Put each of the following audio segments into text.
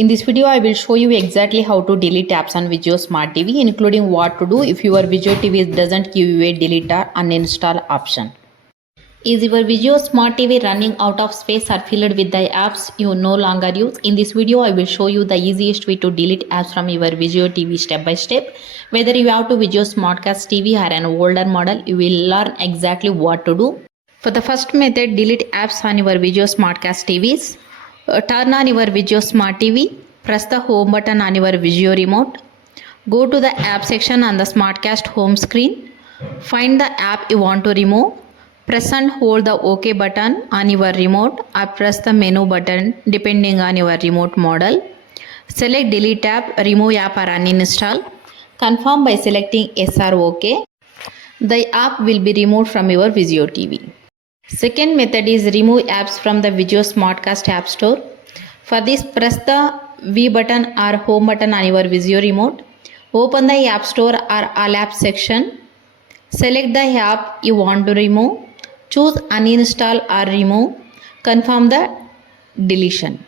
In this video, I will show you exactly how to delete apps on VIZIO Smart TV, including what to do if your VIZIO TV doesn't give you a delete or uninstall option. Is your VIZIO Smart TV running out of space or filled with the apps you no longer use? In this video, I will show you the easiest way to delete apps from your VIZIO TV step by step. Whether you have to VIZIO SmartCast TV or an older model, you will learn exactly what to do. For the first method, delete apps on your VIZIO SmartCast TVs. Turn on your VIZIO Smart TV. Press the home button on your VIZIO remote. Go to the app section on the SmartCast home screen. Find the app you want to remove. Press and hold the OK button on your remote or press the menu button depending on your remote model. Select delete app, remove app or uninstall. Confirm by selecting yes or OK. The app will be removed from your VIZIO TV. Second method is remove apps from the VIZIO SmartCast app store. For this, press the V button or home button on your VIZIO remote. Open the app store or all apps section. Select the app you want to remove. Choose uninstall or remove. Confirm the deletion.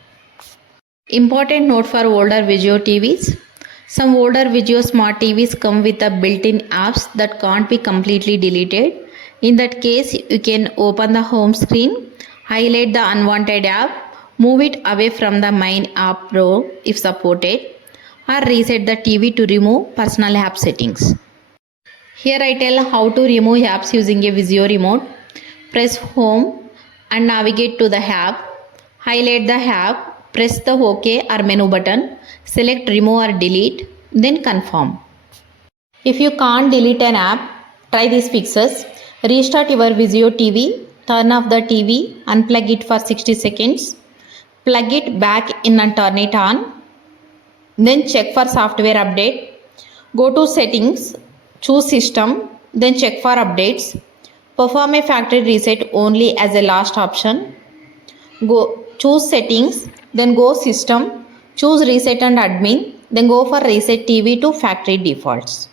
Important note for older VIZIO TVs. Some older VIZIO Smart TVs come with a built-in apps that can't be completely deleted. In that case, you can open the home screen, highlight the unwanted app, move it away from the main app row if supported, or reset the TV to remove personal app settings. Here I tell how to remove apps using a VIZIO remote. Press home and navigate to the app. Highlight the app, press the OK or menu button, select remove or delete, then confirm. If you can't delete an app, try these fixes. Restart your VIZIO TV, turn off the TV, unplug it for 60 seconds, plug it back in and turn it on, then check for software update. Go to settings, choose system, then check for updates. Perform a factory reset only as a last option. Choose settings, then go system, choose reset and admin, then go for reset TV to factory defaults.